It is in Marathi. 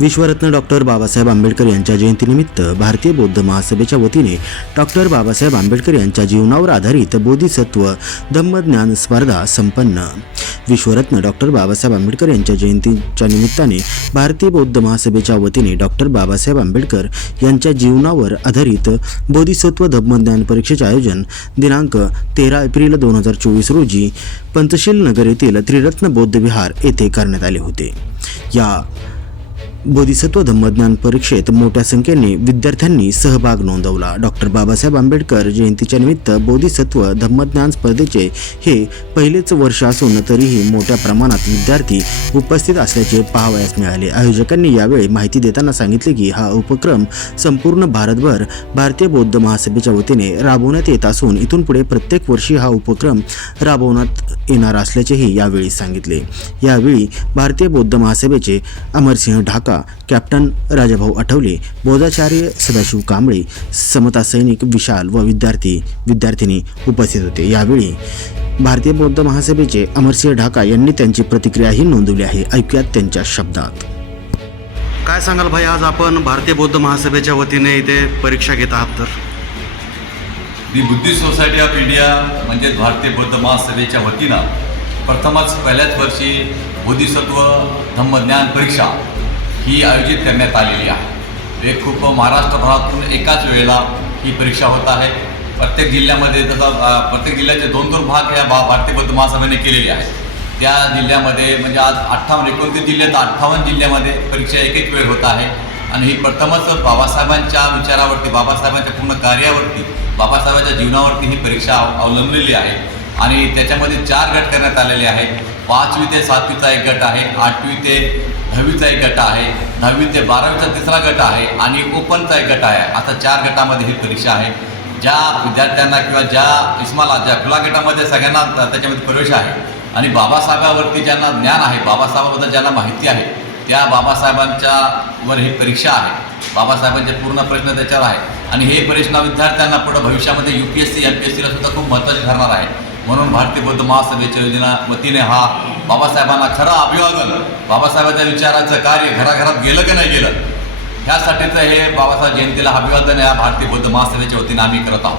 विश्वरत्न डॉक्टर बाबासाहेब आंबेडकर यांच्या जयंतीनिमित्त भारतीय बौद्ध महासभेच्या वतीने डॉक्टर बाबासाहेब आंबेडकर यांच्या जीवनावर आधारित बोधिसत्व धम्मज्ञान स्पर्धा संपन्न. विश्वरत्न डॉक्टर बाबासाहेब आंबेडकर यांच्या जयंतीच्या निमित्ताने भारतीय बौद्ध महासभेच्या वतीने डॉक्टर बाबासाहेब आंबेडकर यांच्या जीवनावर आधारित बोधिसत्व धम्मज्ञान परीक्षेचे आयोजन दिनांक तेरा एप्रिल दोन हजार चोवीस रोजी पंचशील नगर येथील त्रिरत्न बौद्ध विहार येथे करण्यात आले होते. या बोधिसत्व धम्मज्ञान परीक्षेत मोठ्या संख्येने विद्यार्थ्यांनी सहभाग नोंदवला. डॉक्टर बाबासाहेब आंबेडकर जयंतीच्या निमित्त बोधिसत्व धम्मज्ञान स्पर्धेचे हे पहिलेच वर्ष असून तरीही मोठ्या प्रमाणात विद्यार्थी उपस्थित असल्याचे पाहावयास मिळाले. आयोजकांनी यावेळी माहिती देताना सांगितले की हा उपक्रम संपूर्ण भारतभर भारतीय बौद्ध महासभेच्या वतीने राबवण्यात येत असून इथून पुढे प्रत्येक वर्षी हा उपक्रम राबवण्यात येणार असल्याचेही यावेळी सांगितले. यावेळी भारतीय बौद्ध महासभेचे अमरसिंह ढाका कॅप्टन राजाभाऊ आठवले बोधाचार्य सदाशिव कांबळे समता सैनिक विशाल व विद्यार्थी विद्यार्थिनी उपस्थित होते. यावेळी भारतीय बौद्ध महासभेचे अमरसिंह ढाका यांनी त्यांची प्रतिक्रियाही नोंदवली आहे. ऐकूयात त्यांच्या शब्दात. काय सांगाल भाई आज आपण भारतीय बौद्ध महासभेच्या वतीने इथे परीक्षा घेत आहात तर? The Buddhist society of India म्हणजेच भारतीय बौद्ध महासभेच्या वतीनं प्रथमच पहिल्याच वर्षी बोधिसत्व धम्मज्ञान परीक्षा ही आयोजित करण्यात आलेली आहे. एक खूप महाराष्ट्रभरातून एकाच वेळेला ही परीक्षा होत आहे. प्रत्येक जिल्ह्यामध्ये जसा प्रत्येक जिल्ह्याचे दोन दोन भाग ह्या भा भारतीय बौद्ध महासभेने केलेले आहेत. त्या जिल्ह्यामध्ये म्हणजे आज अठ्ठावन्न एकोणतीस जिल्ह्यात अठ्ठावन्न जिल्ह्यामध्ये परीक्षा एक एक वेळ होत आहे. आणि ही प्रथमच बाबासाहेबांच्या विचारावरती बाबासाहेबांच्या पूर्ण कार्यावरती बाबासाहेबांच्या जीवनावरती ही परीक्षा अवलंबलेली आहे. आणि त्याच्यामध्ये चार गट करण्यात आलेले आहेत. पाचवी ते सातवीचा एक गट आहे आठवी ते दहावीचा एक गट आहे दहावी ते बारावीचा तिसरा गट आहे आणि ओपनचा एक गट आहे. आता चार गटामध्ये ही परीक्षा आहे. ज्या विद्यार्थ्यांना किंवा ज्या इस्माला ज्या खुला गटामध्ये सगळ्यांना त्याच्यामध्ये प्रवेश आहे आणि बाबासाहेबावरती ज्यांना ज्ञान आहे बाबासाहेबाबद्दल ज्यांना माहिती आहे त्या बाबासाहेबांच्या वर ही परीक्षा आहे. बाबासाहेबांचे पूर्ण प्रश्न त्याच्यावर आहे. आणि हे प्रश्न विद्यार्थ्यांना पुढं भविष्यामध्ये U P S C M P S सीला सुद्धा खूप महत्त्वाचे ठरणार आहे. म्हणून भारतीय बौद्ध महासभेच्या योजना वतीने हा बाबासाहेबांना खरं अभिवादन बाबासाहेबांच्या विचाराचं कार्य घराघरात गेलं की नाही गेलं? ह्यासाठीचं हे बाबासाहेब जयंतीला अभिवादन या भारतीय बौद्ध महासभेच्या वतीने आम्ही करत आहोत.